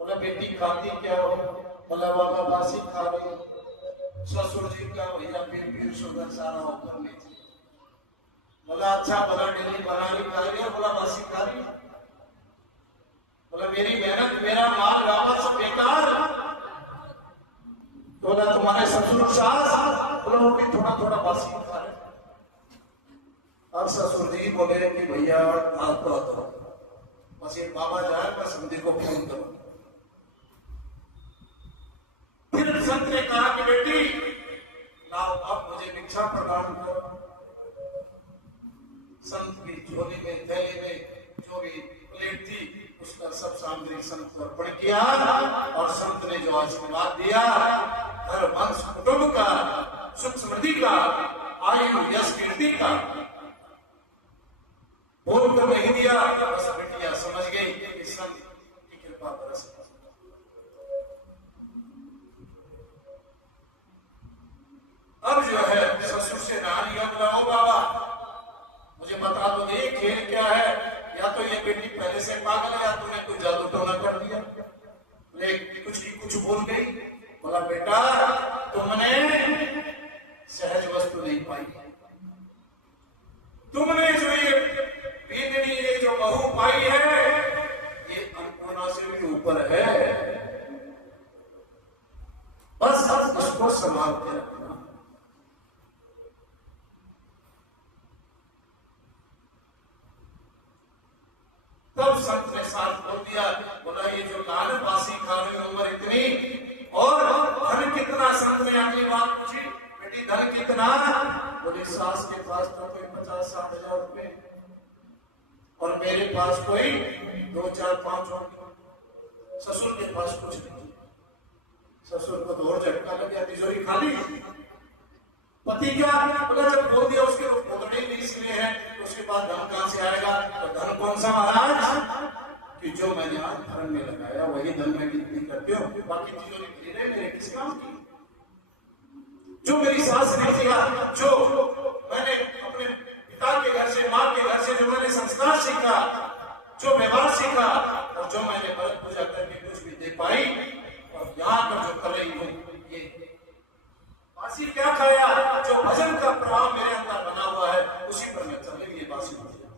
बोला बेटी खाती क्या हो? बोला बाबा बासी खा रही। ससुर जी का भैया पीर शुगर सारा होकर लीजिए। बोला अच्छा बोला डेली बना रही खा रही है? बोला बासी खा रही। बोला मेरी मेहनत मेरा माल वापस बेकार। बोला तुम्हारे ससुर सास? बोला वो भी थोड़ा थोड़ा बासी खा रहे। अब ससुर जी बोले कि भैया आप तो बस ये बाबा जाए बस मंदिर को फोन करो। फिर संत ने कहा कि बेटी लाओ अब मुझे भिक्षा प्रदान करो। संत की झोली में थैली में जो भी प्लेट थी उसका सब सामग्री संत को अर्पण किया और संत ने जो आशीर्वाद दिया घर वंश कुटुंब का सुख समृद्धि का आयु यश कीर्ति का बोल कर नहीं दिया। बस बेटिया समझ गई कि संत की कृपा बरस। अब जो है ससुर से नानी बोला बाबा मुझे बता दो ये खेल क्या है? या तो ये बेटी पहले से पागल है या तूने कुछ जादू टोना कर दिया। कुछ बोल गई। बोला बेटा तुमने सहज वस्तु नहीं पाई। तुमने जो ये जो बहू पाई है ये अन्नपूर्णा से भी ऊपर है। बस उसको संभाल के रखना। तब संत ने साथ बोल दिया। बोला ये जो कान बासी खा रही उम्र इतनी और धन कितना? संत ने अगली बात पूछी बेटी धन कितना? बोली सास के पास तो कोई 50-60 हजार रुपए और मेरे पास कोई 2-4-5 और ससुर के पास कुछ नहीं। ससुर को दौड़ झटका लग गया तिजोरी खाली। पति क्या? बोला जब बोल दिया उसके पकड़े भी इसलिए है तो उसके बाद धन कहां से आएगा? तो धन कौन सा महाराज? कि जो मैंने आज धर्म में लगाया वही धन में गिनती करते हो। बाकी चीजों ने गिरे मेरे किस काम की? जो मेरी सास ने किया, जो मैंने अपने पिता के घर से माँ के घर से जो मैंने संस्कार सीखा, जो व्यवहार सीखा और जो मैंने व्रत पूजा करके कुछ भी दे पाई और यहाँ पर जो कर रही हूँ ये बासी क्या खाया? जो भजन का प्रभाव मेरे अंदर बना हुआ है उसी पर मैं चलने के लिए बासी हो गया।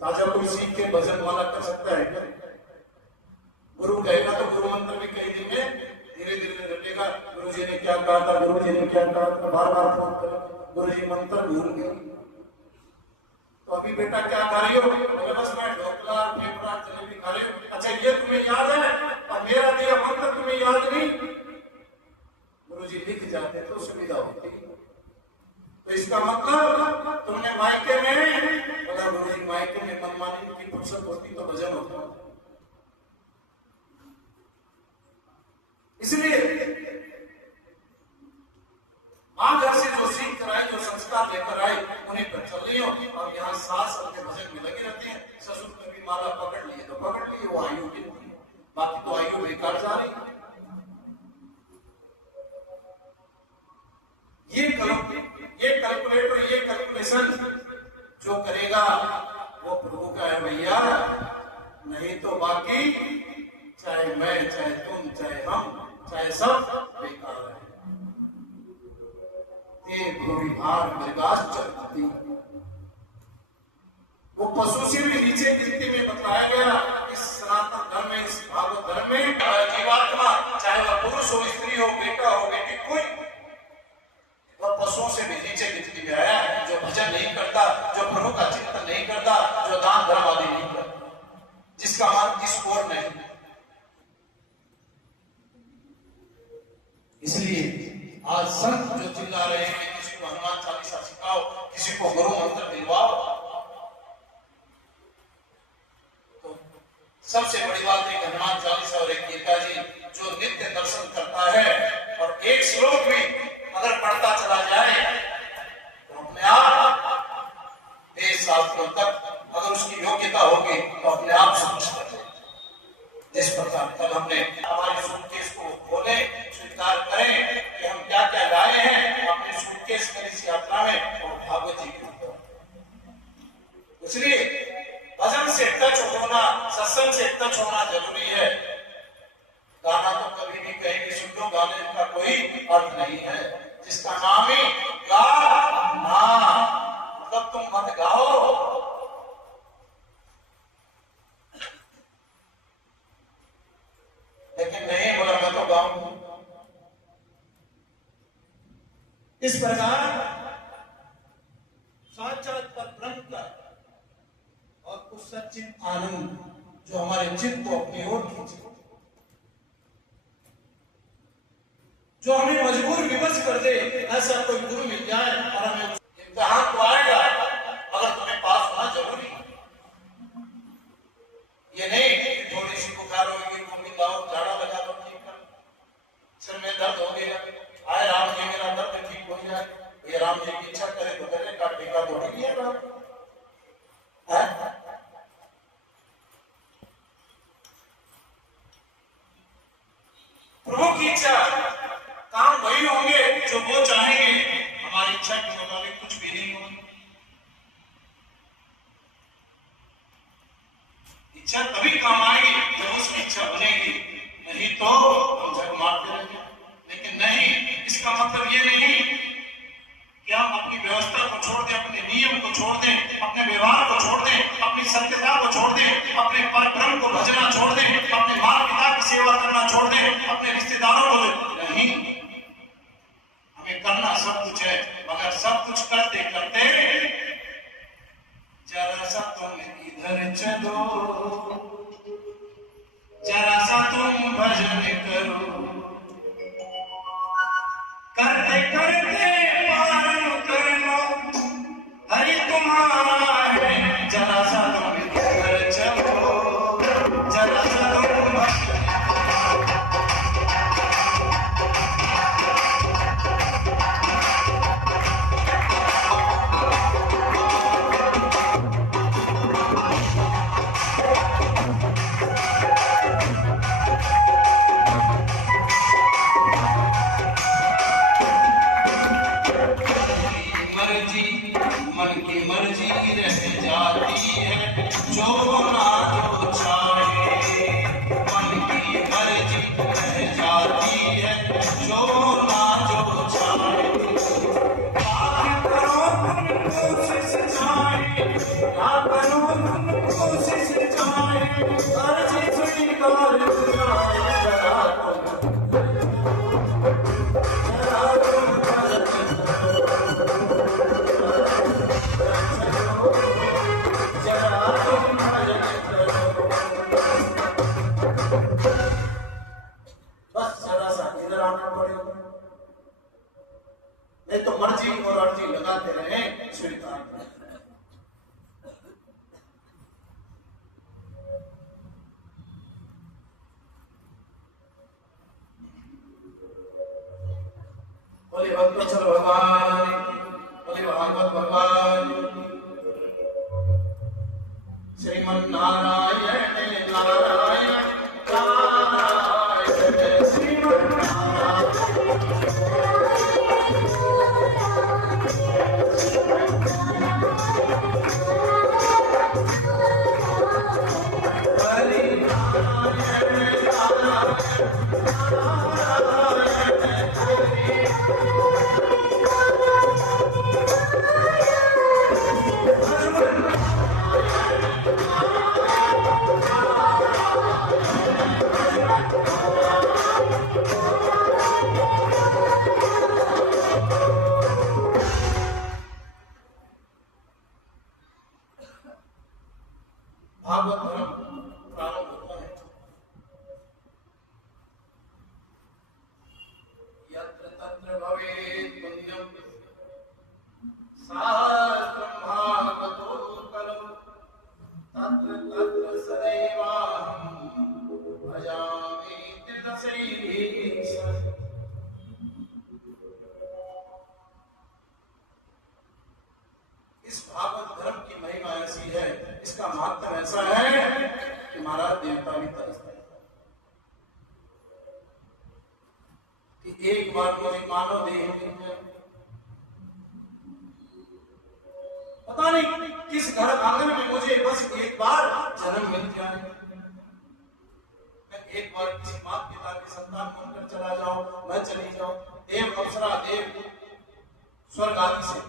ताजा कोई सीख के भजन वाला कर सकता है क्या? गुरु कहेगा तो गुरु मंत्र भी कई दिन में धीरे धीरे रटेगा। गुरु जी ने क्या कहा था, गुरु जी ने क्या कहा था, बार बार फोन करें। गुरु जी मंत्र भूल गए तो अभी बेटा क्या खा रही हो? बस मैं ढोकला फेफड़ा जलेबी खा रही हूँ। अच्छा ये तुम्हें याद है और मेरा दिया मंत्र तुम्हें याद नहीं? गुरु जी लिख जाते तो सुविधा होती। तो इसका मतलब तुमने मायके में बोला गुरु जी मायके में मनमानी की फुर्सत होती तो भजन होता। इसलिए मां घर से जो सीख कर आई, जो संस्कार लेकर आई उन्हीं पर चल रही हो। और यहाँ सास अपने भजन में लगी रहती है। ससुर ने भी माला पकड़ लिए तो पकड़ लिए, वो आयु गिनती है, बाकी तो आयु बेकार जा रही। ये कैलकुलेटर ये कैलकुलेशन जो करेगा वो प्रभु का है भैया, नहीं तो बाकी चाहे मैं चाहे तुम चाहे हम चाहे सब बेकार है। वो पशु से भी नीचे गिनती में बताया गया। इस सनातन धर्म में, इस भागवत धर्म में जीवात्मा चाहे वह पुरुष हो स्त्री हो बेटा हो बेटी कोई वह पशुओं से भी नीचे गिनती में आया। जो भजन नहीं करता, जो प्रभु का चिंतन नहीं करता, जो दान धर्म आदि नहीं करता, जिसका मन किस ओर नहीं। इसलिए आज संत जो चिल्ला रहे हैं किसी को हनुमान चालीसा सिखाओ, किसी को गुरु मंत्र दिलवाओ, तो सबसे बड़ी बात है हनुमान चालीसा और एक गीता जी जो नित्य दर्शन करता है और एक श्लोक भी अगर पढ़ता चला जाए तो अपने आप 10 साल तक अगर उसकी योग्यता होगी तो अपने आप समझ कर ले। जिस प्रकार कल हमने हमारे सूटकेस को खोले, स्वीकार करें कि हम क्या क्या लाए हैं अपने सूटकेस में इस यात्रा में और भागवत जी की। इसलिए भजन से टच होना इतना सत्संग से टच होना जरूरी है। गाना तो कभी भी कहीं भी सुन लो, गाने का कोई अर्थ नहीं है। जिसका नाम ही गाना, मतलब तुम मत गाओ, लेकिन नहीं बोला मैं तो गाऊं। इस प्रकार साक्षात परब्रह्म का और उस सच्चित आनंद जो हमारे चित्त को अपनी ओर खींचे, जो हमें मजबूर विवश कर दे, ऐसा कोई गुरु मिल जाए और हमें इम्तिहान तो आएगा मगर तुम्हें पास होना जरूरी है। ये नहीं कि थोड़ी सी बुखार होगी, मम्मी लाओ झाड़ा लगा दो, ठीक कर, सिर में दर्द हो गया, आए राम जी मेरा दर्द ठीक हो जाए, ये राम जी की इच्छा करे तो करे, का टीका थोड़ी किया राम है। प्रभु की इच्छा, काम वही होंगे जो वो चाहेंगे, हमारी इच्छा के मुताबिक कुछ भी नहीं होगी। इच्छा तभी काम आएगी जब उसकी इच्छा बनेगी, नहीं तो हम झक मारते रहेंगे। लेकिन नहीं, इसका मतलब ये नहीं कि हम अपनी व्यवस्था को छोड़ दें, अपने नियम को छोड़ दें, अपने व्यवहार को छोड़ दें, अपनी सत्यता को छोड़ दें, अपने परब्रह्म को भजना छोड़ दें, अपने माता पिता की सेवा करना छोड़ दें, अपने रिश्तेदारों को नहीं। हमें करना सब कुछ है, मगर सब कुछ करते करते जरा सा तुम इधर चलो, जरा सा तुम भजन करो, करते करते पार कर लो, हरि तुम्हारा है। जरा सा तुम इधर चलो, जरा सा तुम भजन एक बार मुझे मानव देह पता नहीं किस घर आंगन में मुझे बस एक बार जन्म मिल जाए, मैं एक बार किसी माता पिता के संतान बनकर चला जाऊं, मैं चली जाऊं। देव अप्सरा देव स्वर्ग आदि से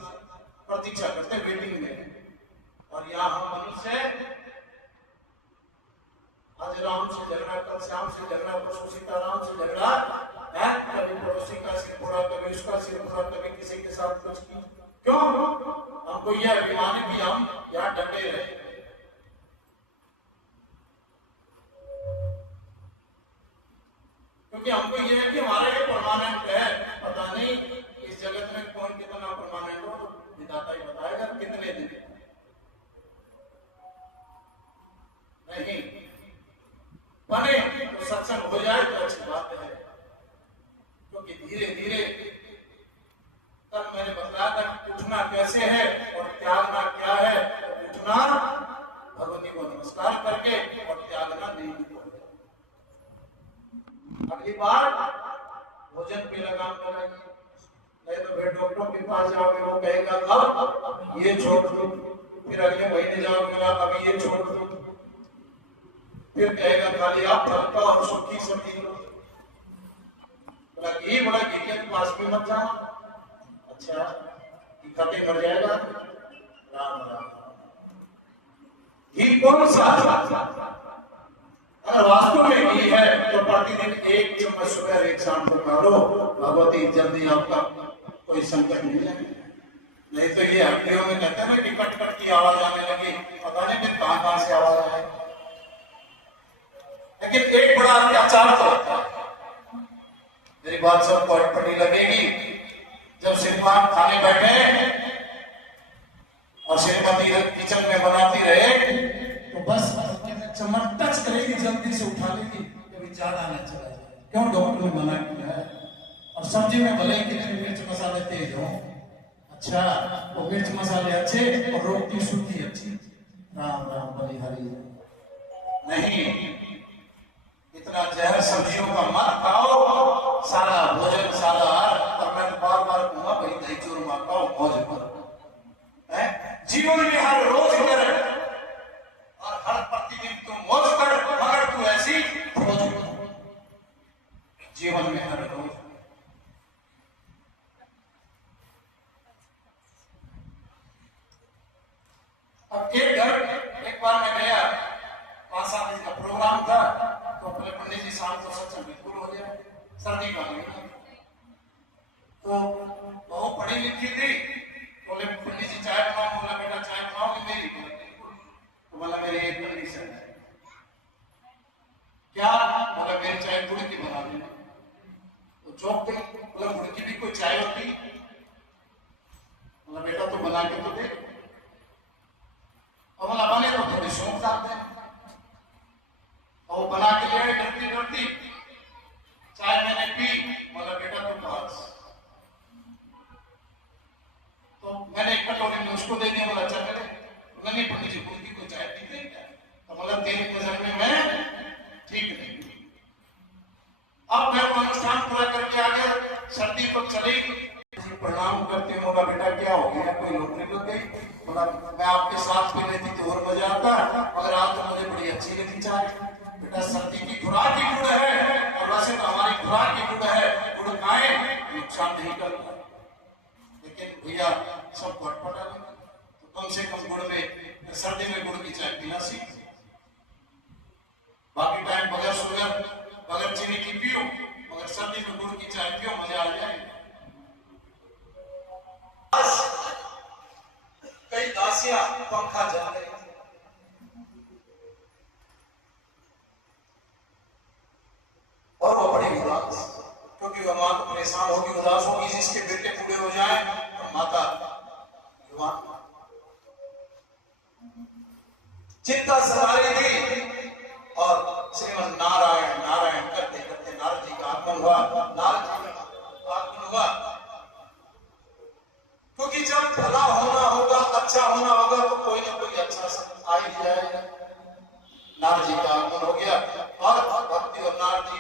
प्रतीक्षा करते वेटिंग में, और यहाँ हम मनुष्य आज राम से झगड़ा, कल श्याम से झगड़ा, परसों सीताराम से झगड़ा, कभी पड़ोसी का सिर फोड़ा, कभी उसका सिर फोड़ा, कभी किसी के साथ कुछ की। क्यों? हमको यह अभिमान है कि हम यहाँ डटे रहे। क्योंकि हमको यह है कि हमारा ये परमानेंट है। पता नहीं इस जगत में कौन कितना परमानेंट हो, विधाता ही बताएगा कितने दिन। नहीं बने तो सत्संग हो जाए तो अच्छी बात है, क्योंकि धीरे धीरे तब मैंने बताया था कि उठना कैसे है और त्यागना क्या है। उठना भगवती को नमस्कार करके और त्यागना नहीं। अगली बार भोजन पे लगाम लगाइए, नहीं तो फिर डॉक्टर के पास जाओगे, वो कहेगा अब ये छोड़ दो, फिर अगले महीने जाओगे अभी ये छोड़ दो, फिर कहेगा खाली आप हल्का और सूखी सब्जी लो। बड़ा घी के पास भी मत जाना। अच्छा खाते मर जाएगा। राम राम। घी कौन सा? अगर वास्तव में घी है तो प्रतिदिन एक चम्मच सुबह एक शाम को खा लो, भगवती जल्दी आपका कोई संकट नहीं है। नहीं तो ये हड्डियों में कहते हैं कि कट कट की आवाज आने लगी, पता नहीं फिर कहां से आवाज आए। लेकिन एक बड़ा अत्याचार तो होता है, मेरी बात सब पड़ी लगेगी। जब श्रीमान खाने बैठे और श्रीमती किचन में बनाती रहे तो बस चम्मच टच करेगी, जल्दी से उठा लेगी, कभी ज्यादा ना चला जाए। क्यों? डॉक्टर ने मना किया है। और सब्जी में भले कितने मिर्च मसाले तेज हो, अच्छा वो मिर्च मसाले अच्छे और रोटी सूखी अच्छी। राम राम बलिहारी। नहीं, इतना जहर सब्जियों का मत खाओ। सारा भोजन सारा और मैं बार बार कहूंगा भाई दही चूरमा खाओ, मौज करो। जीवन में हर रोज कर और हर प्रतिदिन तुम मौज कर, मगर तू ऐसी रोज करो जीवन में हर रोज। अब एक घर एक बार मैं गया, 5-7 दिन का प्रोग्राम था, तो अपने पंडित जी शाम को सत्संग बिल्कुल हो गया, सर्दी का महीना। तो वो पढ़ी लिखी थी, बोले पंडित जी चाय बनाओ। बोला बेटा चाय बनाओगे मेरी? तो बोला मेरी एक कंडीशन है। क्या? बोला मेरी चाय गुड़ की बना देना। तो चौक पे बोला गुड़ की भी कोई चाय होती? बोला बेटा तो बना के तो दे। और बोला बने तो थोड़ी सौंफ डाल दे। और वो बना के ले डरती डरती चाय मैंने पी। बोला बेटा तो बस। तो मैंने एक कटोरी में उसको दे दिया। बोला अच्छा करे? बोला नहीं पंडित जी गुड़ की कोई चाय पीते क्या? तो बोला तेरी नजर में मैं ठीक नहीं। अब मैं वो अनुष्ठान पूरा करके आ गया, सर्दी तो चली। प्रणाम करते बोला बेटा क्या हो गया, कोई नौकरी लग गई? बोला मैं आपके साथ भी रहती तो और मजा आता, मगर आज तो मुझे बड़ी अच्छी लगी चाय। बेटा सर्दी की खुराक ही गुड़ है, और वैसे तो हमारी खुराक ही गुड़ है। गुड़ खाए नुकसान नहीं करता, लेकिन भैया सब पटपटा तो कम से कम गुड़ में सर्दी में गुड़ की चाय पीना सीख। बाकी टाइम बगैर शुगर बगैर चीनी की पियो, मगर सर्दी में गुड़ की चाय पियो, मजा आ जाएगा। कई दासियां पंखा जला रही थी, और वो बड़ी उदास, क्योंकि वह मां तो परेशान होगी, उदास होगी। जिसके बेटे पूरे हो जाए और माता युवान चिंता सता रही थी। और श्रीमन नारायण नारायण करते करते नारद जी का आगमन हुआ। नारद जी का आगमन हुआ क्योंकि जब भला होना होगा, अच्छा होना होगा, तो कोई ना कोई अच्छा आ ही जाएगा। नारद जी का आगमन हो गया और भक्ति और नारद जी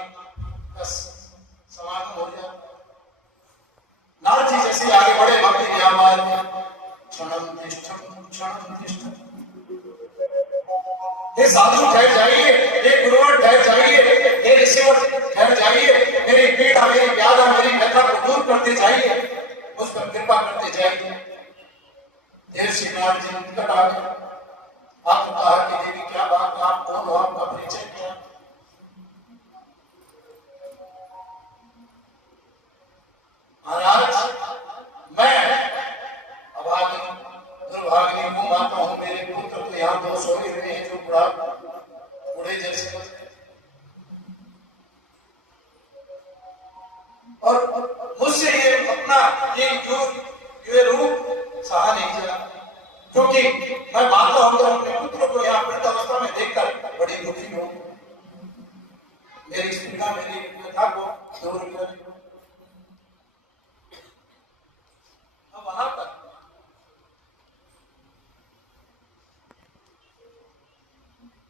का समागम हो गया। नारद जी जैसे आगे बढ़े, भक्ति क्षणम तिष्ठम हे साधु ठहर जाइए, हे गुरुवर ठहर जाइए, हे ऋषिवर ठहर जाइए, मेरी पीड़ा, मेरी व्याधा, मेरी व्यथा को दूर करते जाइए, उस पर कृपा करते जाइए। देव श्रीनाथ जी निकट आ गए। आप कहा कि देवी क्या बात, आप कौन हो, आपका परिचय क्या? महाराज, मैं अभागिनी दुर्भागिनी हूं, माता हूं। मेरे पुत्र तो यहाँ 2 सोए हुए हैं जो बूढ़े जैसे, और मुझसे ये अपना ये रूप सहा नहीं जा, क्योंकि मैं माता होकर अपने पुत्र को यहाँ वृद्धावस्था में देखकर बड़ी दुखी हूं। मेरी पीड़ा, मेरी व्यथा को दूर कर। वहां तक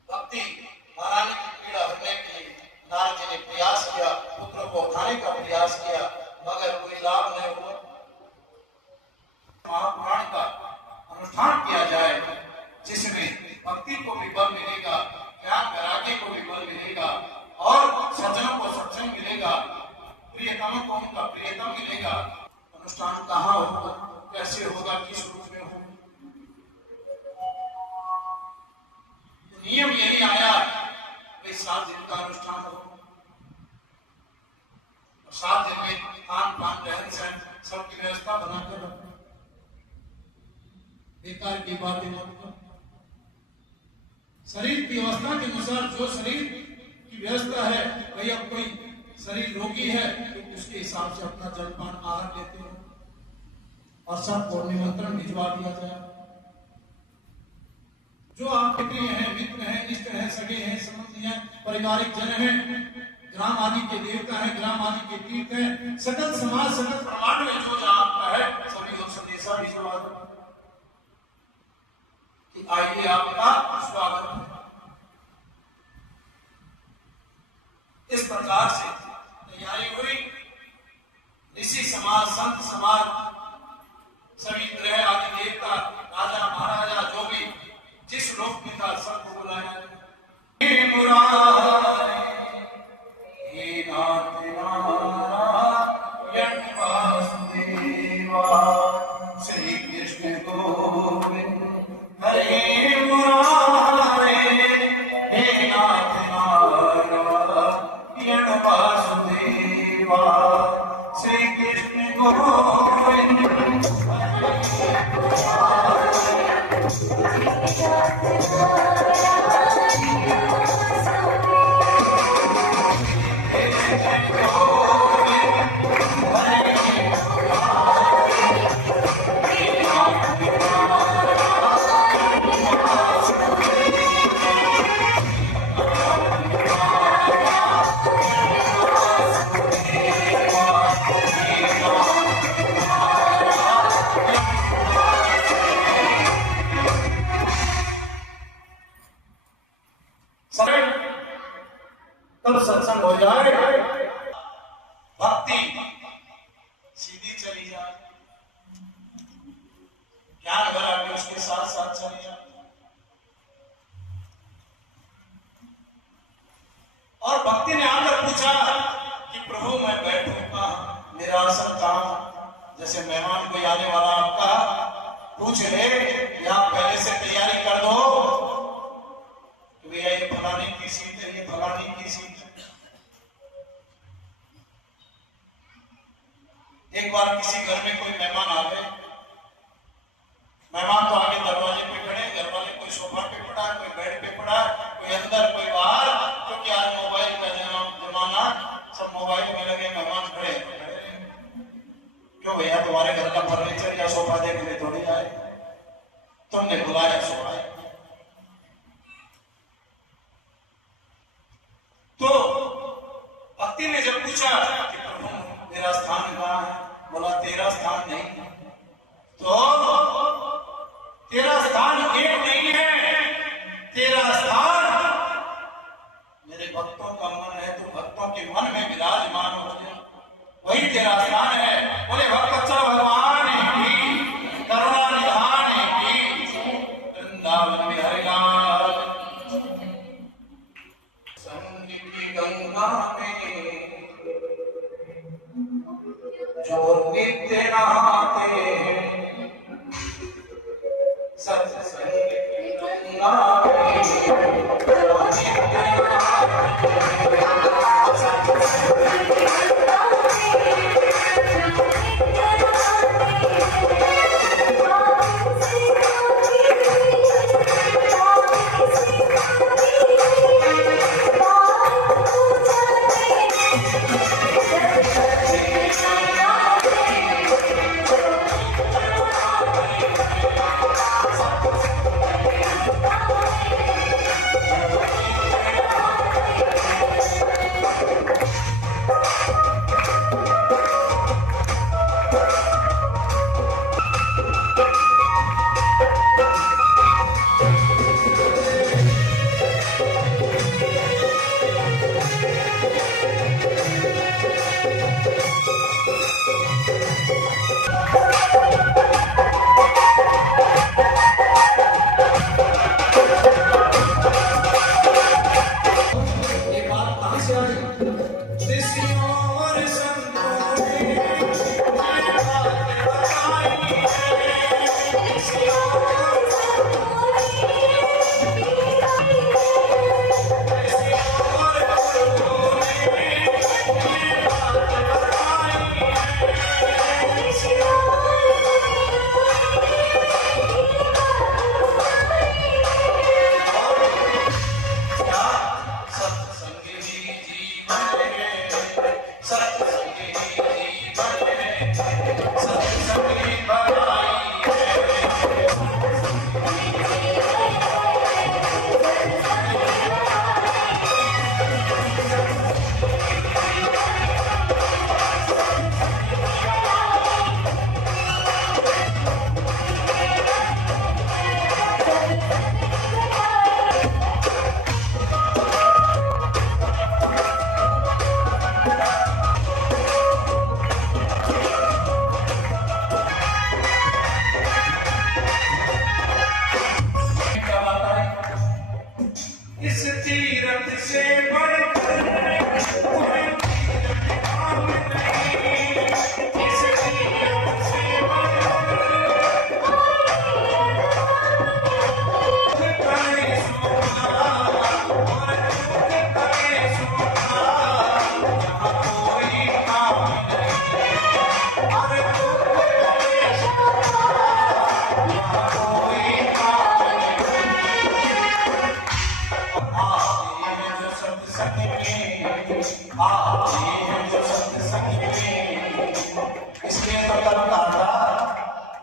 भक्ति महारानी की पीड़ा हरने के लिए नारद जी ने प्रयास किया, पुत्र को उठाने का प्रयास किया, मगर कोई लाभ नहीं हुआ। महापुराण का अनुष्ठान किया जाए जिसमें भक्ति को भी बल मिलेगा, ज्ञान वैराग्य को भी बल मिलेगा, और सज्जनों को सत्संग मिलेगा, प्रियतमों को उनका प्रियतम मिलेगा। अनुष्ठान कहाँ होगा, कैसे होगा, किस रूप में होगा? नियम यही आया कि 7 दिन का अनुष्ठान हो, 7 दिन में खान पान रहन सहन सबकी व्यवस्था बनाकर रखो। बेकार की बातें मत करो। शरीर की अवस्था के अनुसार जो शरीर की व्यवस्था है, भाई अब कोई शरीर रोगी है तो उसके हिसाब से अपना जलपान आहार लेते हो, और सबको निमंत्रण भिजवा दिया जाए। जो आपके प्रिय हैं, मित्र हैं, इष्ट हैं, सगे हैं, संबंधी हैं, पारिवारिक जन हैं, ग्राम आदि के देवता हैं, ग्राम आदि के तीर्थ हैं, सकल समाज, सकल ब्रह्मांड में जो जहां आपका है, सभी लोग संदेशा भिजवा दो कि आइए आपका स्वागत है। इस प्रकार से तैयारी हुई। ऋषि समाज, संत समाज, सभी ग्रह आदि देवता, राजा महाराजा, जो भी जिस लोक में था, सबको बुलाया। श्री कृष्ण गोविंद हरे मुरारे, हे नाथ नारायण वासुदेवा, श्री कृष्ण गोविंद तब सत्संग हो जाए, भक्ति सीधी चली जाए, ज्ञान वैराग्य उसके साथ साथ चली जाए। और भक्ति ने आकर पूछा कि प्रभु मैं बैठूं कहां, मेरा आसन कहां? जैसे मेहमान कोई आने वाला आपका पूछ ले कि आप पहले से तैयारी कर दो, तो भैया ये फलानी की सीट है, ये फलानी की सीट है। एक बार किसी घर में कोई मेहमान आ गए, मेहमान तो आगे दरवाजे पे खड़े, घर वाले कोई सोफा पे पड़ा, कोई बेड पे पड़ा, कोई अंदर कोई बाहर, क्योंकि आज मोबाइल का जमाना, सब मोबाइल में लगे, मेहमान खड़े। क्यों भैया, तुम्हारे घर का फर्नीचर या सोफा देखने थोड़ी आए, तुमने बुलाया सो आए। तो भक्ति ने जब पूछा कि प्रभु मेरा स्थान कहाँ है, बोला तेरा स्थान नहीं। तो तेरा स्थान एक नहीं है, तेरा स्थान मेरे भक्तों का मन है, तो भक्तों के मन में विराजमान हो जाए, वही तेरा स्थान है। बोले भक्त भगवान की करुणा निधान की की गंगा में जो नित्य नहाते, सत्संग की गंगा में जो नित्य इस तीरथ से बढ़कर कोई तीरथ धाम नहीं, इस तीरथ से बढ़कर करे सोना और दुख करे सोना, यहाँ कोई काम नहीं, और दुख करे सोना, यहाँ कोई काम इसलिए तो तब कहा था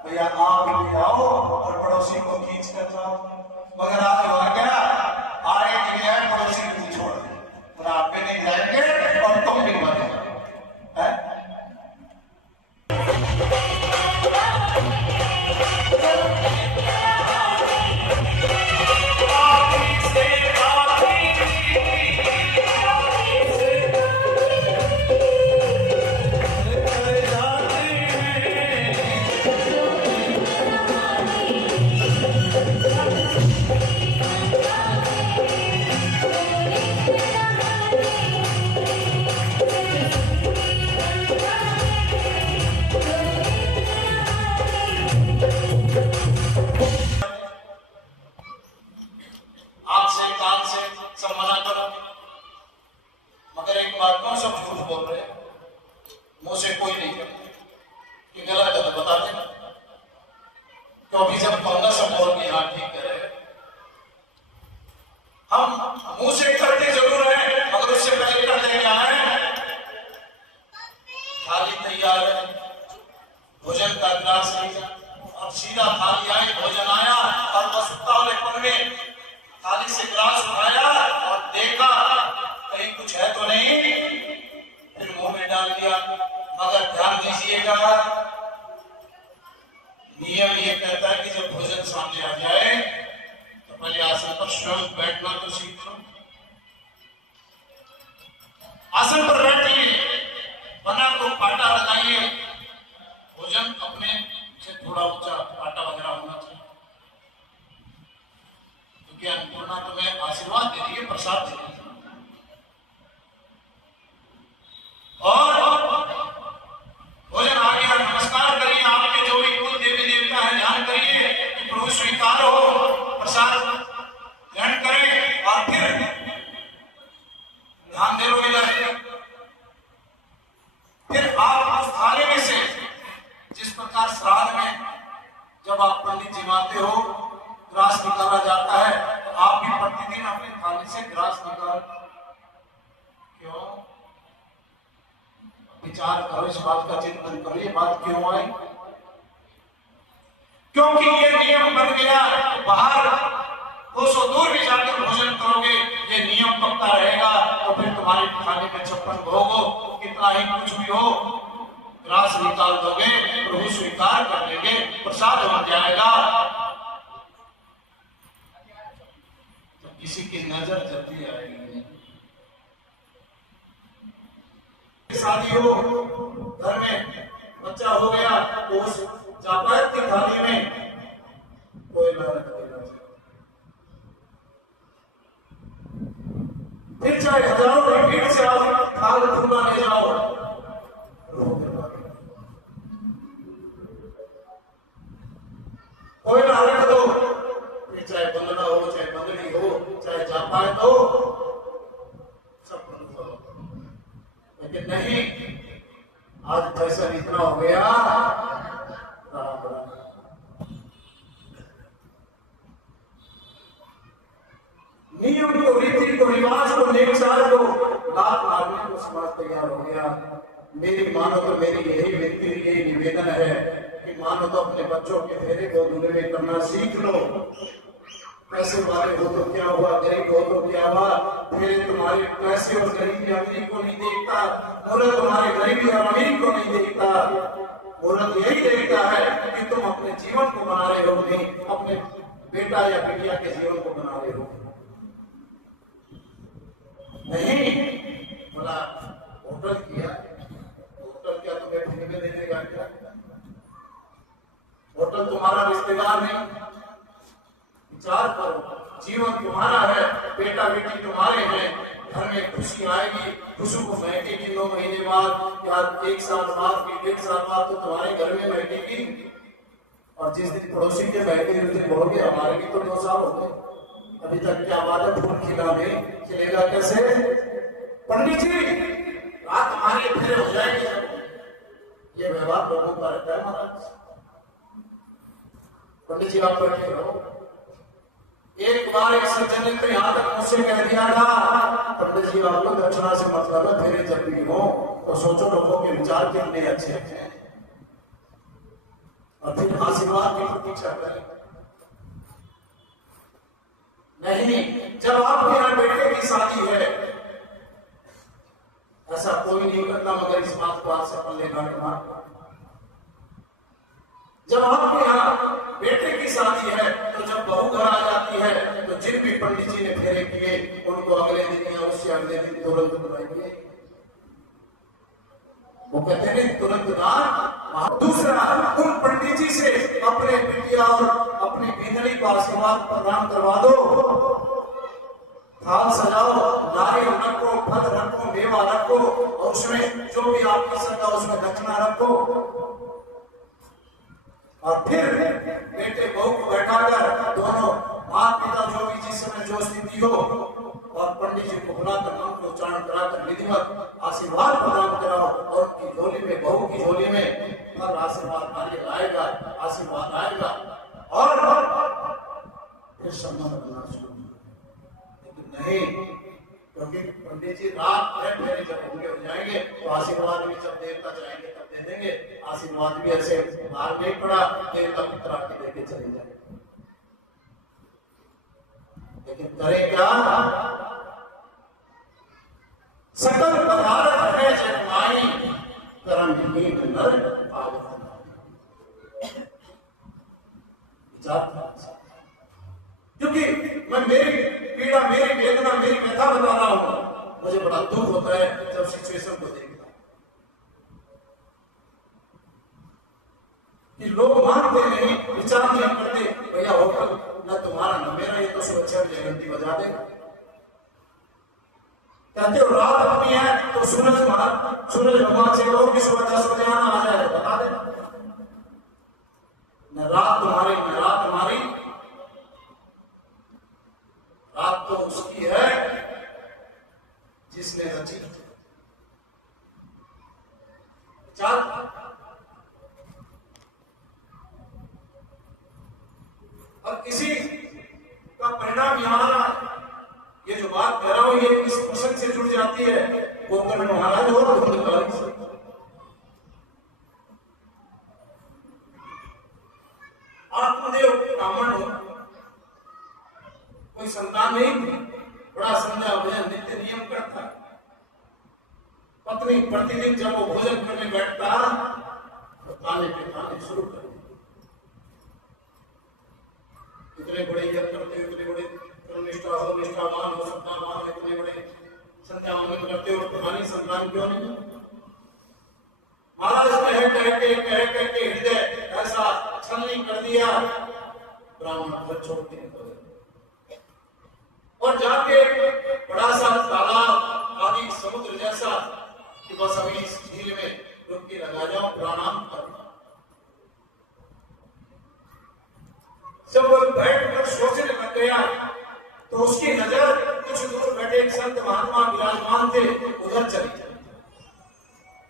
भैया आप ले आओ और पड़ोसी को खींच कर लाओ, मगर आज हो गया आए नहीं आए पड़ोसी को छोड़ दे और आप भी नहीं जाएंगे और तुम भी मर जाओ। क्योंकि जब कहूंगा सब बोल के हाँ ठीक है, हम मुंह से करते जरूर है मगर उससे पहले कर देंगे आए थाली तैयार है, भोजन का गिलास नहीं, अब सीधा थाली आई, भोजन आया और बस उतावलेपन में थाली से गिलास उठाया और देखा कहीं कुछ है तो नहीं, फिर मुंह में डाल दिया। मगर ध्यान दीजिएगा नियम ये कहता है कि जब भोजन सामने आ जाए तो पहले आसन पर श्रम बैठना तो सीख लो, निकाल। क्यों? विचार करो, इस बात का चिंतन करो, ये बात क्यों आई? क्योंकि ये नियम बन गया, बाहर 200 दूर भी जाकर भोजन करोगे, ये नियम पक्का रहेगा, तो फिर तुम्हारे खाने में 56 भोग हो, कितना ही कुछ भी हो, ग्रास निकाल दोगे, प्रभु स्वीकार कर लेंगे, प्रसाद बन जाएगा। तो किसी की नजर जब भी आएगी, शादी हो, घर में बच्चा हो गया, तो उस जापायत की थाली में कोयला रख देना चाहिए। फिर चाहे हजारों की भीड़ से आओ, थाल खुला ले जाओ, कोयला रख दो, फिर चाहे बंगला हो, चाहे बंगड़ी हो, चाहे जापायत हो, सब बंद करो। लेकिन नहीं, आज फैशन इतना हो गया, नियम को, रीति को, रिवाज को, नेचार को लात मारने को समाज तैयार हो गया। मेरी मानो तो मेरी यही विनती, यही निवेदन है कि मानो तो अपने बच्चों के फेरे को दूल्हे में करना सीख लो। पैसे वाले हो तो क्या हुआ, गरीब हो तो क्या हुआ, फेरे तुम्हारे पैसे और गरीबी अमीरी को नहीं देखता, मुहूर्त तुम्हारे गरीबी और अमीरी को नहीं देखता, मुहूर्त यही देखता है कि तुम अपने जीवन को बना रहे हो, नहीं अपने बेटा या बेटिया के जीवन को बना रहे हो। नहीं बोला होटल किया, होटल क्या तुम्हें फ्री में दे देगा क्या? होटल तुम्हारा रिश्तेदार नहीं। विचार करो, जीवन तुम्हारा है, बेटा बेटी तुम्हारे हैं, घर में खुशी आएगी, खुशी को महकेगी 9 महीने बाद या 1 साल बाद, 1.5 साल बाद तो तुम्हारे घर में महकेगी। और जिस दिन पड़ोसी के महके उस दिन बोलोगे हमारे भी तो 2 साल हो गए, अभी तक क्या बात है, फूल खिला नहीं, खिलेगा कैसे? पंडित जी रात हमारे फेरे हो जाएंगे, ये व्यवहार लोगों का रहता है महाराज। पंडित जी आप बैठे रहो। एक बार एक सज्जन ने तो यहाँ तक मुझसे कह दिया था, पंडित जी आपको दक्षिणा से मतलब है, फेरे जब भी हो तो सोचो लोगों के विचार कितने अच्छे हैं, और फिर आशीर्वाद की प्रतीक्षा करें। नहीं, जब आपके यहाँ बेटे की शादी है, ऐसा कोई नहीं करता, मगर इस बात को आज से अपन लेना करना। जब आपके यहाँ बेटे की शादी है, तो जब बहू घर आ जाती है, तो जिन भी पंडित जी ने फेरे किए उनको अगले दिन या उससे अगले दिन तुरंत बुलाएंगे। वो कहते हैं तुरंत दान। दूसरा, उन पंडित जी से अपने बिटिया और अपनी बींदड़ी को आशीर्वाद प्रदान करवा दो, थाल सजाओ, नारियल रखो, फल रखो, मेवा रखो, और उसमें जो भी आपकी श्रद्धा उसमें दक्षिणा रखो। और फिर बेटे बहू को बैठाकर दोनों माता पिता जो भी जिस समय जो स्थिति हो, और पंडित जी को बुलाकर मंत्र उच्चारण कराकर विधिवत आशीर्वाद प्रदान कराओ, और उनकी झोली में, बहू की झोली में फल आशीर्वाद नारियल आएगा, आशीर्वाद आएगा, और फिर संबंध बनना शुरू। लेकिन नहीं, क्योंकि पंडित जी रात भर मेरे जब होंगे हो जाएंगे, तो आशीर्वाद भी जब देर तक जाएंगे तब दे देंगे, आशीर्वाद भी ऐसे बाहर नहीं पड़ा, देर तक पितरा के लेके चले जाएंगे। लेकिन करें क्या? सकल पदार्थ है जन्माई, कर्म हीन नर पावत। क्योंकि मैं मेरी पीड़ा, मेरी वेदना, मेरी व्यथा बता रहा हूं, मुझे बड़ा दुख होता है जब सिचुएशन को देखता हूं कि लोग मानते नहीं, विचार नहीं करते, भैया होटल न तुम्हारा न मेरा, ये तो सुरक्षा की घंटी बजा दे। कहते हो रात अपनी है तो सूरज भगवान से कहो कि सुबह 10 बजे आना आ जाए, बता दे। न रात तुम्हारी न रात हमारी, रात तो उसकी है जिसने रची। चल अब किसी का परिणाम यहां, ये जो बात कह रहा हूं, ये इस प्रसंग से जुड़ जाती है, गोकर्ण महाराज और धुंधकारी से। आत्मदेव ब्राह्मण हो, कोई संतान नहीं थी, बड़ा संध्या भजन नित्य नियम करता। पत्नी प्रतिदिन जब वो भोजन करने बैठता तो ताने पे ताने शुरू कर इतने बड़े यज्ञ करते, इतने बड़े कर्मनिष्ठा हो, निष्ठावान हो, सत्तावान, इतने बड़े संध्या भजन करते और तुम्हारी संतान क्यों नहीं? महाराज कह के हृदय ऐसा छलनी कर दिया, ब्राह्मण घर छोड़ के और जाके बड़ा सा तालाब आदि समुद्र जैसा कि बस अभी इस झील में डुबकी लगा जाओ, प्रणाम कर। जब वो बैठकर सोचने लग गया तो उसकी नजर कुछ दूर बैठे एक संत महात्मा विराजमान थे, उधर चली।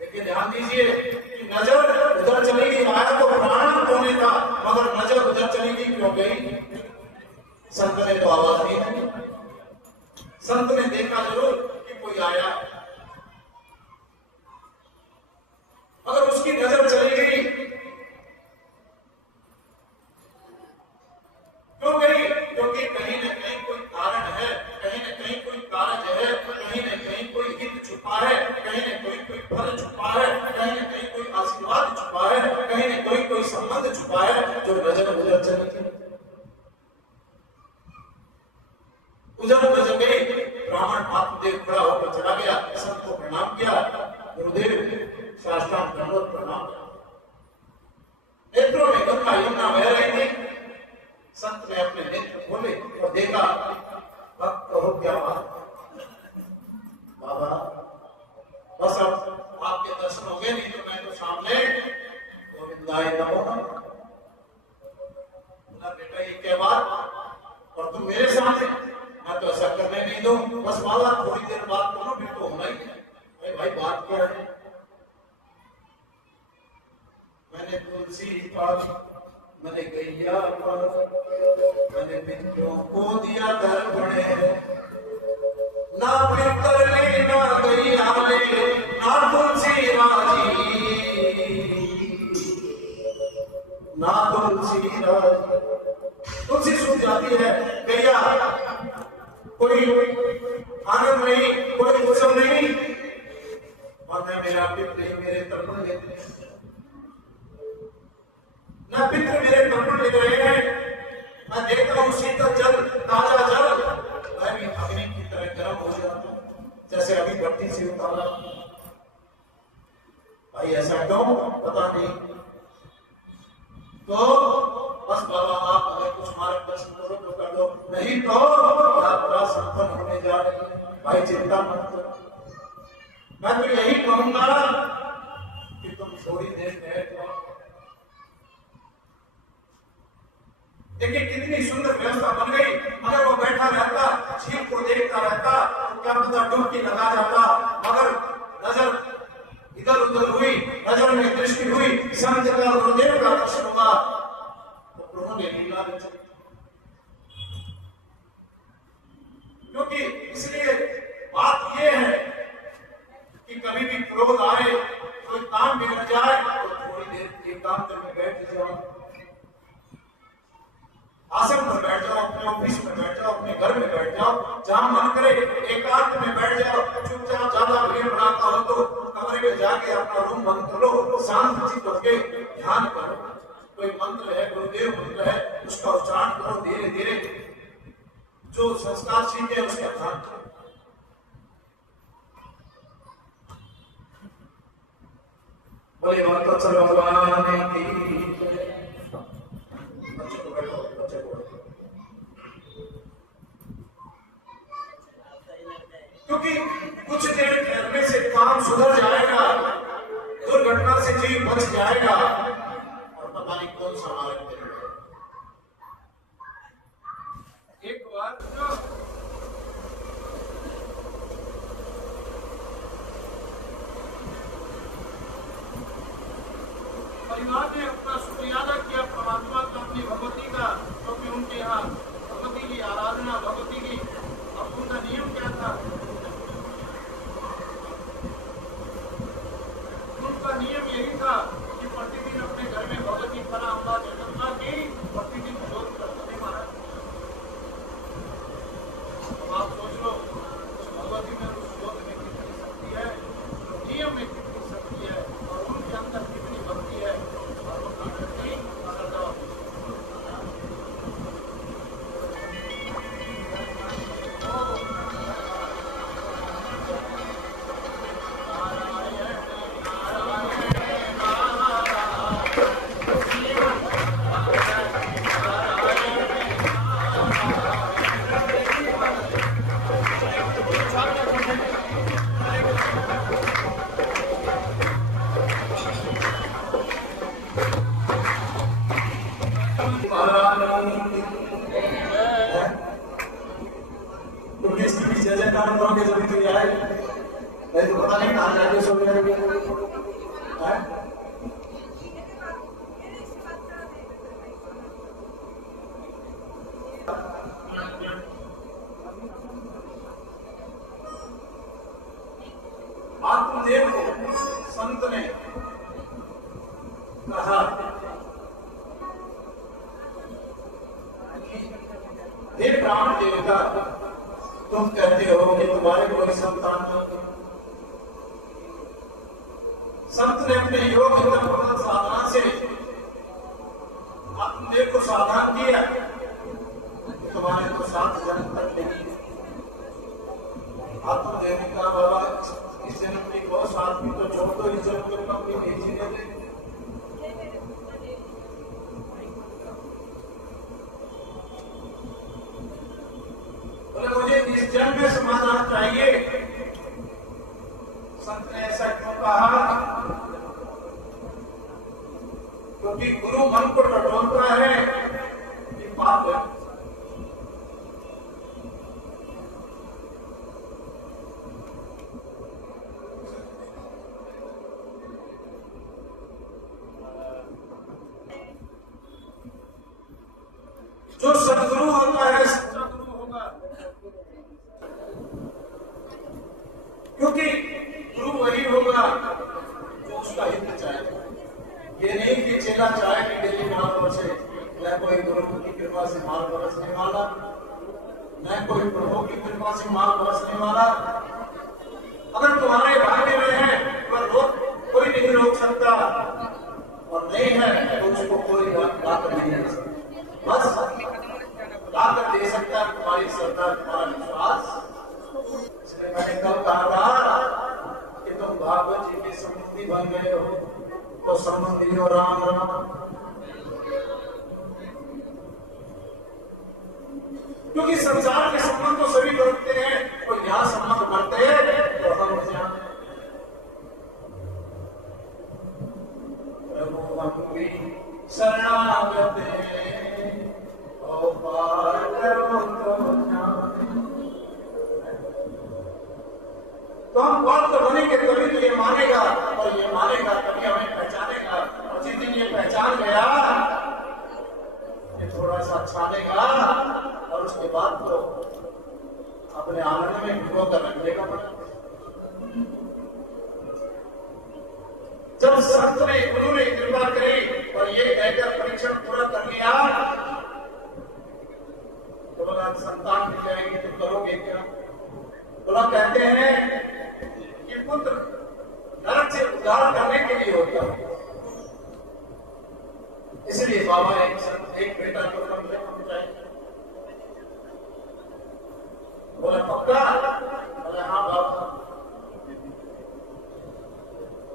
लेकिन ध्यान दीजिए कि नजर उधर चली गई, आया तो प्रणाम होने था, मगर नजर उधर चली गई क्यों गई? संत ने तो आवाज नहीं दी। संत ने देखा जरूर कि कोई आया, मगर उसकी नजर चली गई। क्यों गई? क्योंकि कहीं न कहीं कोई कारण है, कहीं न कहीं कोई कार्य है, कहीं न कहीं कोई हित छुपा है, कहीं न कोई फल छुपा है, कहीं न कहीं कोई आशीर्वाद छुपा है, कहीं न कोई संबंध छुपा है, जो नजर उधर चली गई। उधर गई, ब्राह्मण आत्मदेव खड़ा होकर चला गया, संत को प्रणाम किया, गुरुदेव साष्टांग दंडवत प्रणाम। नेत्रों में गंगा यमुना बह रही थी। संत ने अपने नेत्र खोले और देखा, भक्त हो क्या बाबा, बस अब आपके दर्शन हो गए, नहीं तो मैं तो सामने गोविंदाय नमो। बेटा ये क्या बात, और तुम मेरे सामने? मैं तो ऐसा करने नहीं दूं, बस बाबा थोड़ी देर बात करो, फिर तो होना ही है। भाई बात क्या है? मैंने तुलसी पास, मैंने गैया पर, मैंने मित्रों को दिया दर्पणे, ना मित्र ले ना गैया ले ना तुलसी राजी, ना तुलसी राजी। तुलसी सूख जाती है, गैया कोई आनंद नहीं, कोई उत्सव नहीं, और मैं मेरा पित्र मेरे तर्पण लेते हैं, न पित्र मेरे तर्पण ले रहे हैं। मैं देखता हूँ शीतल जल, ताजा जल, मैं भी अग्नि की तरह गर्म हो जाता हूँ, जैसे अभी भट्टी से उतारा। भाई ऐसा क्यों? पता नहीं। तो बस बाबा आप हमें कुछ मार्गदर्शन करो तो कर दो, नहीं तो यात्रा सफल होने जा रही है। भाई चिंता मत करो, मैं तो यही कहूंगा कि तुम थोड़ी देर बैठ जाओ। देखिए कितनी सुंदर व्यवस्था बन गई। अगर वो बैठा रहता, झील को देखता रहता, तो क्या पता डुबकी लगा जाता, मगर नजर इधर उधर हुई, नजर में दृष्टि हुई, संत का गुरुदेव का दर्शन हुआ, तो प्रभु ने लीला रची। क्योंकि इसलिए बात यह है कि कभी भी क्रोध आए, कोई काम बिगड़ जाए, तो थोड़ी देर एकांत में बैठ जाओ, आसन पर बैठ जाओ, अपने ऑफिस में बैठ जाओ, अपने घर में बैठ जाओ, जहां मन करे एकांत में बैठ जाओ। चुपचाप ज्यादा भीड़ भड़ाका हो तो कमरे में जाके अपना रूम बंद कर लो, शांत चित्त होके ध्यान करो। कोई मंत्र है, गुरुदेव मंत्र है, उसका उच्चारण करो धीरे धीरे, जो संस्कार सीखे उसका ध्यान करो। बोले भक्त भगवान की। क्योंकि कुछ देर ठहरने से काम सुधर जाएगा, दुर्घटना से जीव बच जाएगा, और पता नहीं कौन सा मार्ग मिलेगा। एक बार परिवार ने अपना शुक्रिया अदा किया परमात्मा का, अपनी भगवती का, क्योंकि उनके यहाँ भगवती की आराधना, भगवती की, अब उनका नियम क्या था? क्योंकि इसकी भी जय जयकार करोगे जब तो आए, नहीं तो पता नहीं कहाँ जाके सो गए। आत्मदेव को संत ने कहा, हे ब्राह्मण देवता, तुम कहते हो कि तुम्हारे कोई संतान नहीं। संत ने अपने योग साधना से आत्मदेव को सावधान किया, तुम्हारे तो 7 जन्म तक नहीं। आत्मदेव ने कहा, बाबा इस जन्म की बहुत आदमी तो छोड़ दो, इस जन्म के अपनी नहीं जीने दे। मुझे इस जन्म में समाधान चाहिए। संत ने ऐसा क्यों कहा? क्योंकि गुरु मन को टटोलता है कि पाप है। जो सदगुरु होता है सच्चा गुरु होगा, क्योंकि गुरु वही होगा जो उसका हित चाहे। ये नहीं कि चेला चाहे कि डेली माल बरसे, न कोई गुरु की कृपा से माल बरसने वाला, न कोई प्रभु की कृपा से माल बरसने वाला। अगर तुम्हारे भाग्य में है तो कोई नहीं रोक सकता, और नहीं है तो उसको कोई लाकर नहीं दे सकता। बस लाकर दे सकता है तुम्हारी श्रद्धा, तुम्हारा विश्वास। इसलिए मैंने कल कहा था कि तुम भागवत जी के संबंधी बन गए हो, तो संबंधी हो राम राम। क्योंकि संसार के संबंध तो सभी करते हैं, तो यहाँ संबंध करते हैं तो हम शरणागत तो हम पात्र बनेंगे तभी तो ये मानेगा, और ये मानेगा तभी हमें पहचानेगा। और जिस दिन ये पहचान गया, ये थोड़ा सा छानेगा, और उसके बाद तो अपने आनंद में भिगो कर रख देगा। जब संत ने, गुरु ने कृपा करी और ये कहकर परीक्षण पूरा कर लिया, तो बोला संतान मिल जाएगी तो करोगे क्या? बोला कहते हैं कि पुत्र नरक से उद्धार करने के लिए होता है, इसलिए बाबा एक बेटा को कम से कम चाहिए। बोला पक्का? बोला हाँ बाबा।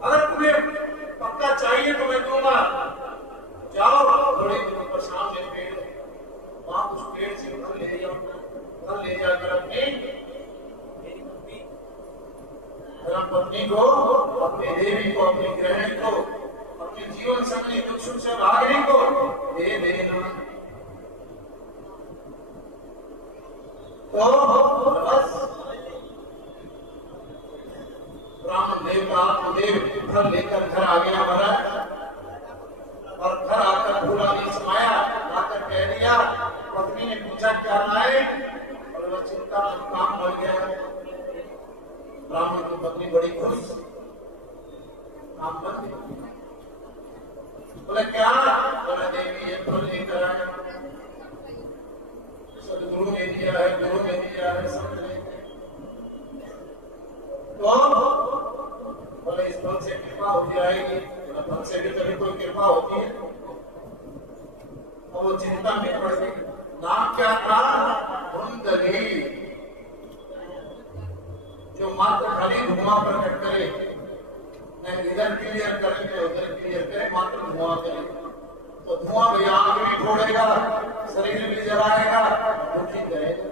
अगर तुम्हें पक्का चाहिए तो मैं दूंगा। जाओ थोड़े दूर पर सामने पेड़, वहां उस पेड़ से फल ले जाओ, फल ले जाकर अपनी पत्नी को, अपनी देवी को, अपनी गृहिणी को, अपनी जीवन संगी दुख सुख से भागनी को दे देना। तो बस ब्राह्मण देव का आत्मदेव फल लेकर घर आ गया महाराज, और घर आकर भूला नहीं समाया, आकर कह दिया। पत्नी ने पूछा क्या लाए, और वह चिंता काम बढ़ गया। ब्राह्मण की पत्नी बड़ी खुश, काम बन गई। बोले क्या? बोले देवी ये फल लेकर आए, सदगुरु ने दिया है, गुरु ने दिया है, सब ने। तो बोले इस फल से कृपा हो जाएगी। फल से भी कभी कोई कृपा होती है? और वो चिंता में पड़ गई। नाम क्या था? धुंधली, जो मात्र खाली धुआं प्रकट करे, न इधर क्लियर करे तो उधर क्लियर करे, मात्र धुआं करे। तो धुआं भी आंख भी फोड़ेगा, शरीर भी जलाएगा, दुखी करेगा।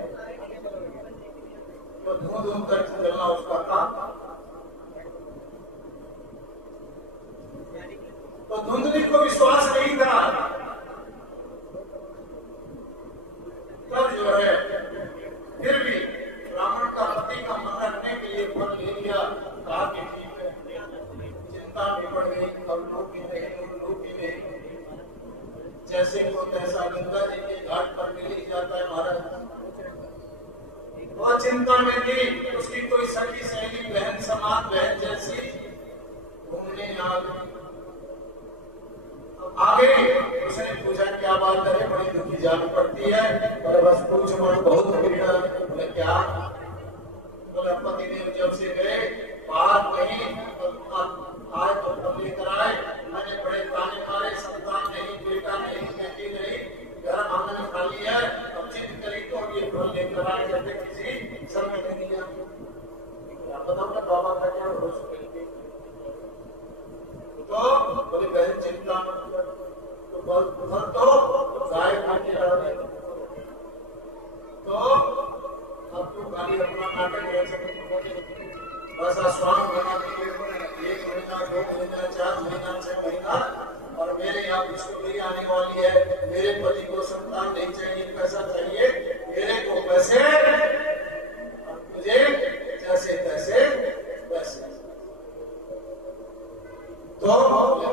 तो धूम धूम करके चलना उसका काम। तो धुंधली को विश्वास नहीं था, तब जो है फिर भी ब्राह्मण का पति का मन रखने के लिए फल ले लिया। कहा कि ठीक है, चिंता भी बढ़ गई, अब लोग भी नहीं, लोग भी नहीं, जैसे को तैसा गंगा जी के घाट पर मिल ही जाता है महाराज। वो चिंता में थी, उसकी कोई सखी सहेली बहन समान बहन जैसी घूमने आगे उसने पूछा क्या बात है, बड़ी दुखी जान पड़ती है, और बस पूछ मत, बहुत पीड़ा। बोले क्या? बोले पति देव जब से गए बात नहीं, आए तो फल लेकर आए, मैंने बड़े ताने मारे, संतान नहीं, बेटा नहीं, बेटी नहीं, घर आंगन खाली है, अब जिद करी तो ये फल लेकर आए, जैसे किसी समय नहीं दिया। बताओ ना बाबा का क्या हो सके। तो बोले बहन चिंता मत कर, तो गाय खाने लगे। तो अब तो गाली अपना नाटक रह सकते, बस आश्वान बना के 1 महीना 2 महीना 4 महीना 6 महीना, और मेरे यहाँ खुशखबरी आने वाली है, मेरे पति को संतान नहीं चाहिए, पैसा चाहिए, मेरे को पैसे, मुझे जैसे तैसे पैसे। तो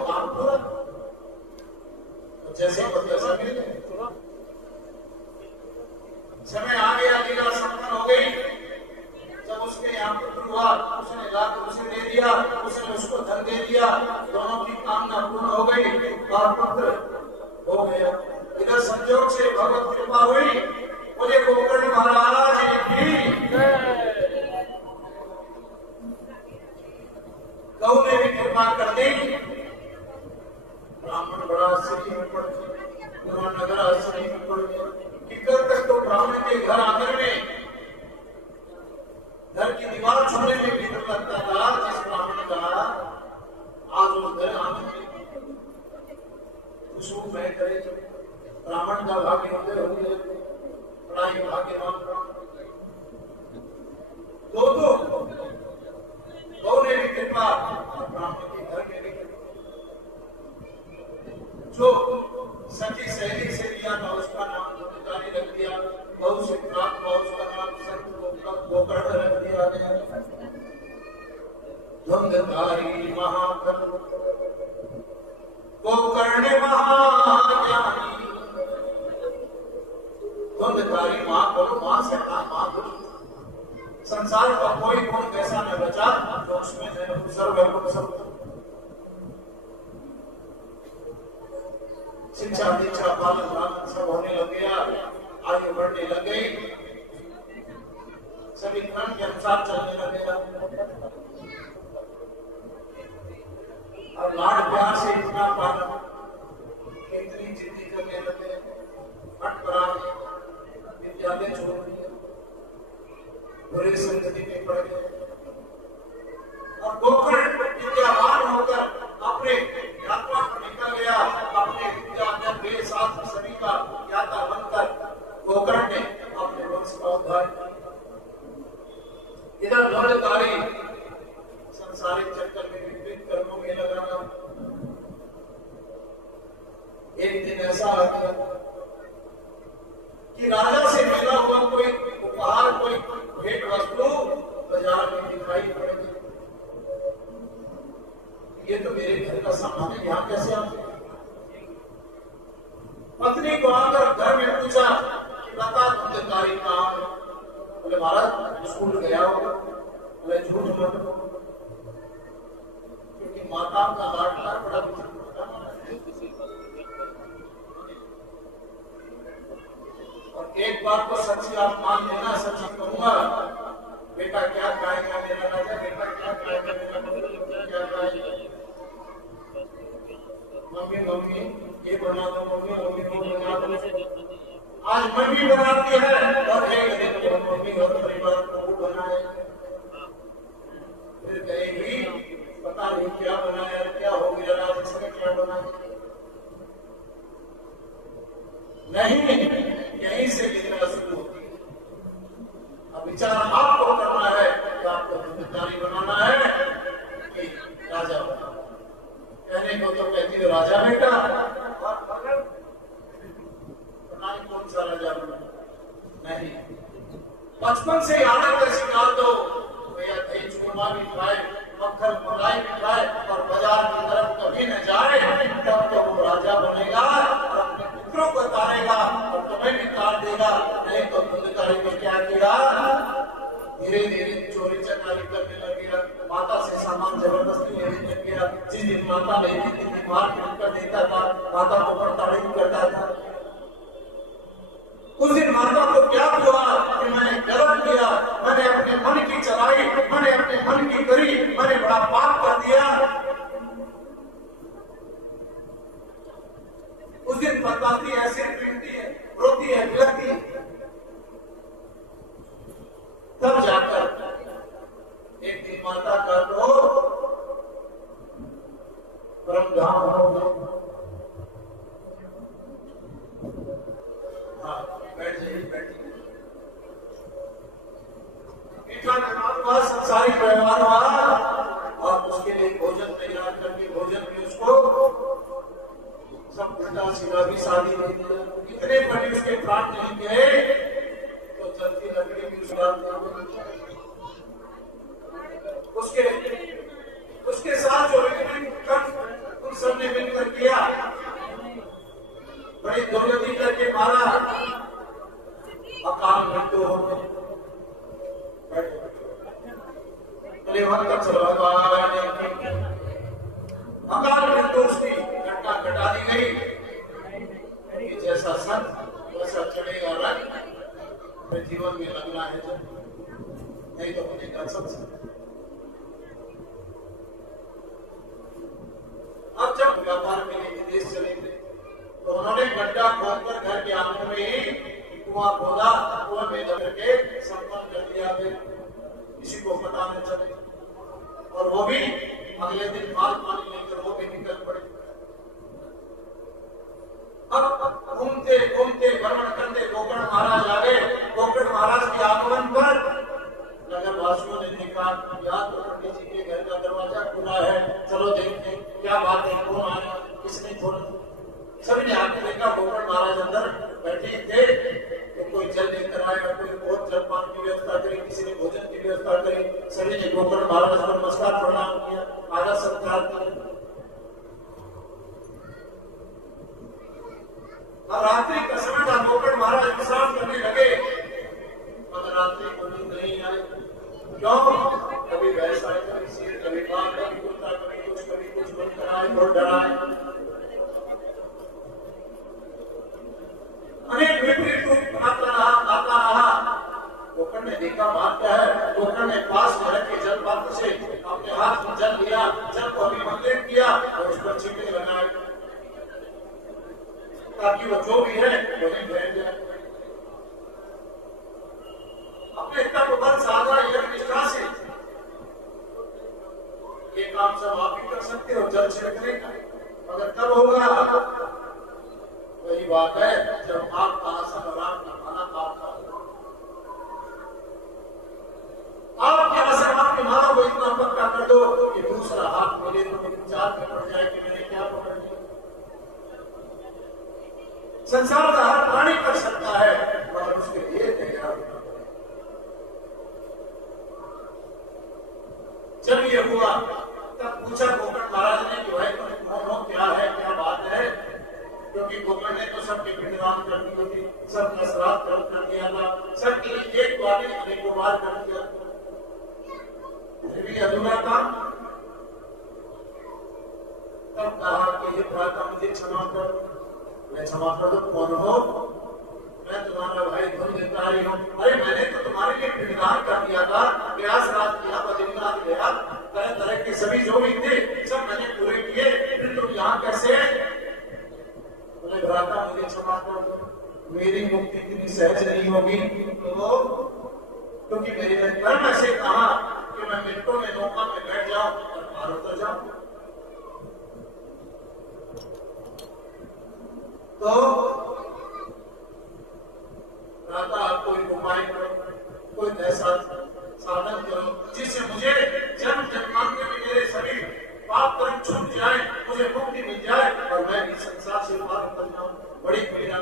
काम पूरा, जैसे पैसा मिल गया। समय आ गया, लीला संपन्न हो गई। जब उसके यहाँ पुत्र हुआ, उसने लाकर उसे दे दिया, उसने उसको धन दे दिया, दोनों की कामना पूर्ण हो गई और पुत्र हो गया। इधर संयोग से भगवत कृपा हुई, बोले गोकर्ण महाराज की गौ ने भी कृपा कर दी। ब्राह्मण बड़ा आश्चर्य में पड़ गया, पूरा नगर आश्चर्य में पड़ गया। किकर तक तो ब्राह्मण के घर आंगन में, घर की दीवार छूने में भी डर लगता था। जिस ब्राह्मण का आज उस घर आंगन में खुशबू बह करे, ब्राह्मण का भाग्य उदय हो गया, बड़ा ही भाग्यवान दो गौ ने भी कृपा, ब्राह्मण के घर में भी जो सखी सहेली से लिया था उसका नाम धुंधकारी रख दिया, गौ से प्राप्त हुआ उसका नाम संत गोकर्ण रख दिया गया। धुंधकारी महाकर्ण गोकर्ण महाज्ञानी, धुंधकारी माँ बोलो, माँ से माँ बोलो। संसार का कोई गुण ऐसा न बचा जो उसमें सर्वगुण सब। शिक्षा दीक्षा पालन लालन सब होने लग गया, आयु बढ़ने लग गई, सभी क्रम के अनुसार चलने लग गया। और लाड प्यार से इतना पालन, इतनी जिद्दी करने लगे, हट पर विद्यालय छोड़ दिया, बुरी संगति में पड़ गए, और गोकर्ण विद्यावान होकर अपने यात्रा पर निकल गया। अपने विद्या के साथ सभी का यात्रा बनकर गोकर्ण ने अपने वंश का उद्धार किया। इधर धुंधकारी संसारिक चक्कर में विपरीत कर्मों में लगा। एक दिन ऐसा आ गया कि राजा से मिला हुआ कोई उपहार, कोई भेंट वस्तु बाजार में दिखाई पड़ेगी। ये तो मेरे घर का सामान है, यहाँ कैसे आ गया? पत्नी को आकर घर में पूछा कि बता धुंधकारी कहाँ है? बोले महाराज स्कूल गया होगा। बोले झूठ मत, क्योंकि माता का लाडला बड़ा और एक बात को सच्ची आप मान लेना, सच्ची कहूंगा, बेटा क्या खाएगा मेरा राजा, बेटा क्या खाएगा मेरा मंत्री, क्या खाएगा? मम्मी मम्मी ये बना दो, मम्मी मम्मी वो बना दो। आज मम्मी बनाती है और एक दिन मम्मी और परिवार को बनाए, फिर कहेगी पता नहीं क्या बनाया, क्या हो गया राज, इसमें क्या बनाया? नहीं, यहीं से लीला शुरू होती है। अब विचार आपको करना खुरमा भी खाए, मक्खन मलाई भी खाए और बाजार की तरफ कभी न जाए, तब तो वो राजा बनेगा और अपने पुत्रों को तारेगा और तुम्हें भी तार देगा। नहीं तो धुंधकारी में क्या किया, धीरे धीरे चोरी चकारी करने लग गया, माता से सामान जबरदस्ती लेने लग गया। जिस दिन माता लेती थी मार कर देता था, माता को प्रताड़ित करता था। उस दिन माता को क्या हुआ कि मैंने गलत किया, मैंने अपने मन की चलाई, मैंने अपने मन की करी, मैंने बड़ा पाप कर दिया। उस दिन पछताती है, सिर पीटती है, रोती है, बिलखती है। तब जाकर एक दिन माता का तो परम धाम हो गया। बैठ जाइए, बैठिए। मीठा नमक हुआ, संसारिक व्यवहार हुआ और उसके लिए भोजन तैयार करके भोजन में उसको सब उल्टा सीधा भी शादी नहीं दिया। इतने बड़े उसके प्राण नहीं गए तो जल्दी लकड़ी भी उसके साथ जो उन सबने मिलकर किया, बड़ी दौलती करके मारा, अकाल मृत्यु हो गई। अकाल मृत्यु उसकी घटना घटा दी गई। जैसा संत वैसा चढ़ेगा रंग, जीवन में लगना है जब, नहीं तो बनेगा सत्संग। अब जब व्यापार के लिए विदेश चले गए तो उन्होंने गड्ढा खोदकर घर के आंगन में ही कुआं खोदा, कुआं में करके संपन्न कर दिया। फिर किसी को पता न चले और वो भी अगले दिन माल पानी लेकर वो भी निकल पड़े। अब घूमते घूमते भ्रमण करते कोकण महाराज आ गए। कोकण महाराज के आगमन पर नगर वासियों ने देखा, यार तो पंडित जी के घर का दरवाजा खुला है, चलो देखते क्या बात है, कौन आया, किसने खोला। सभी ने आके देखा, कोकण महाराज अंदर बैठे थे। तो कोई जल लेकर आया, कोई बहुत जलपान की व्यवस्था करी, किसी ने भोजन की व्यवस्था करी। सभी ने कोकण महाराज को नमस्कार प्रणाम किया, आदर सत्कार किया। अब रात्रि का समय था, कोकण महाराज विश्राम करने लगे, मगर रात्रि को नींद नहीं आई। क्यों? कभी भैंस आए, कभी शेर, कभी बाघ, कभी कुत्ता, कभी कुछ बनकर आए और डराए। अनेक विपरीत रूप आता रहा। कोकण ने देखा बात क्या है। कोकण ने पास में रखे जल पात्र से अपने हाथ में जल लिया, जल को अभिमंत्रित किया और उस पर छिपने लगाए ताकि वो जो भी है वही बैठ जाए। अपने तप बल साधना यज्ञ निष्ठा से ये काम सब आप ही कर सकते हो, जल छिड़कने का, मगर तब होगा वही बात है जब आपका आसन और आपका खाना आपका आसन आपके मानव को इतना पक्का कर दो कि दूसरा हाथ मिले तो विचार में पड़ जाए कि मैंने क्या पकड़ लिया। संसार का हर प्राणी कर सकता है, मगर उसके लिए तैयार होना। जब ये हुआ तब पूछा कोकण महाराज ने कि भाई तुम कौन हो, क्या है, क्या बात है? क्योंकि कोकण ने तो सबके पिंडदान कर दी थी, सबका श्राद्ध कर दिया था, सबके लिए एक बार अनेकों बार कर दिया, फिर भी अधूरा काम। तब कहा कि ये भ्राता मुझे क्षमा कर। मैं क्षमा कर दो, कौन हो? मैं तुम्हारा भाई धुंधकारी हूँ। अरे मैंने तो तुम्हारे लिए पिंडदान कर दिया था, प्रयास रात किया, बद्रीनाथ गया, तरह तरह के सभी जो भी थे सब मैंने पूरे किए, फिर तुम यहाँ कैसे? बोले भ्राता मुझे क्षमा कर दो, मेरी मुक्ति इतनी सहज नहीं होगी। तो क्योंकि मेरे कर्म ऐसे कहा कि मैं मिनटों में नौका में बैठ जाऊं और पार उतर जाऊं। तो भ्राता आप कोई उपाय करो, कोई ऐसा साधन करो जिससे मुझे जन्म जन्मांतर में मेरे सभी पाप कर्म छूट जाए, मुझे मुक्ति मिल जाए और मैं इस संसार से पार उतर जाऊं। बड़ी पीड़ा,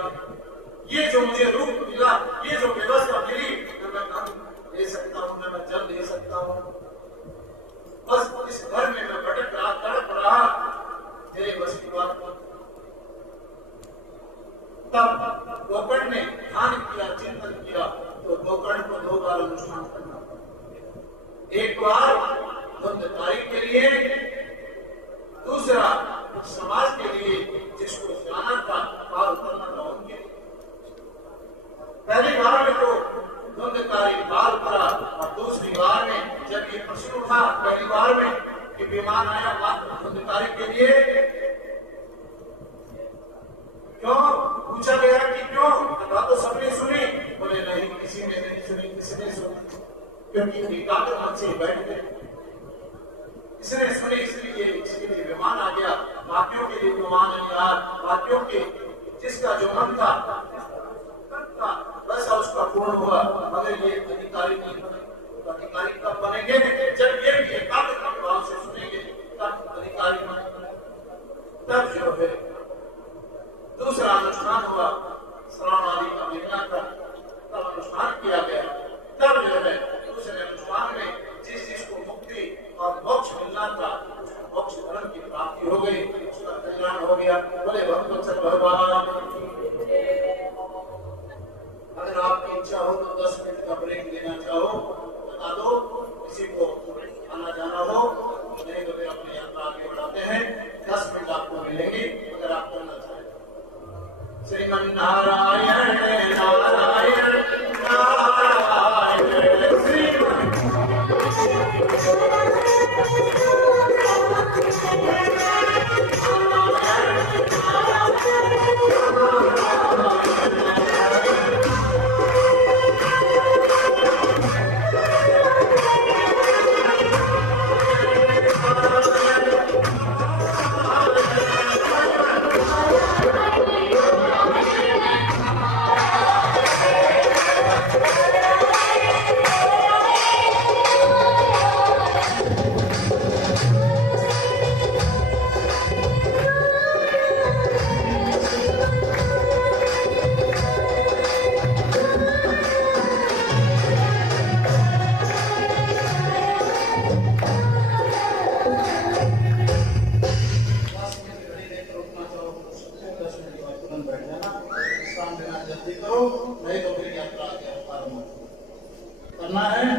ये जो मुझे रूप मिला, ये जो व्यवस्था मिली, मैं अन्न ले सकता हूँ, मैं जल ले सकता हूँ, लिए, दूसरा समाज के लिए जिसको जाना था पार उतरना था उनके लिए। पहली बार में तो धुंधकारी पार उतरा और दूसरी बार में जब ये प्रश्न उठा पहली बार में कि विमान आया मात्र धुंधकारी के लिए, क्यों पूछा गया कि क्यों? बात तो सबने सुनी, बोले नहीं किसी ने नहीं सुनी, किसी ने सुनी, क्योंकि एकाग्र मन से बैठ गए। इसने सुनी इसलिए इसके लिए विमान आ गया। बाकियों के लिए विमान नहीं आया, बाकियों के जिसका जो मन था वैसा उसका पूर्ण हुआ, मगर ये अधिकारी नहीं बने। तो अधिकारी कब बनेंगे? जब ये भी एकाग्र भाव से सुनेंगे तब अधिकारी बनेंगे। तब जो है दूसरा अनुष्ठान हुआ, श्रावण आदि का महीना था, तब अनुष्ठान किया गया। तब जो है दूसरे अनुष्ठान में जिस जिसको मुक्ति और मोक्ष मिलना था, मोक्ष धर्म की प्राप्ति हो गई, उसका कल्याण हो गया। बोले भगवत्सल भगवान। अगर आपकी इच्छा हो तो 10 मिनट का ब्रेक लेना चाहो बता दो, किसी को आना जाना हो, नहीं तो फिर अपनी यात्रा आगे बढ़ाते हैं। 10 मिनट आपको मिलेंगे अगर आप करना चाहें। श्रीमन नारायण नारायण नारायण श्रीमन करना है।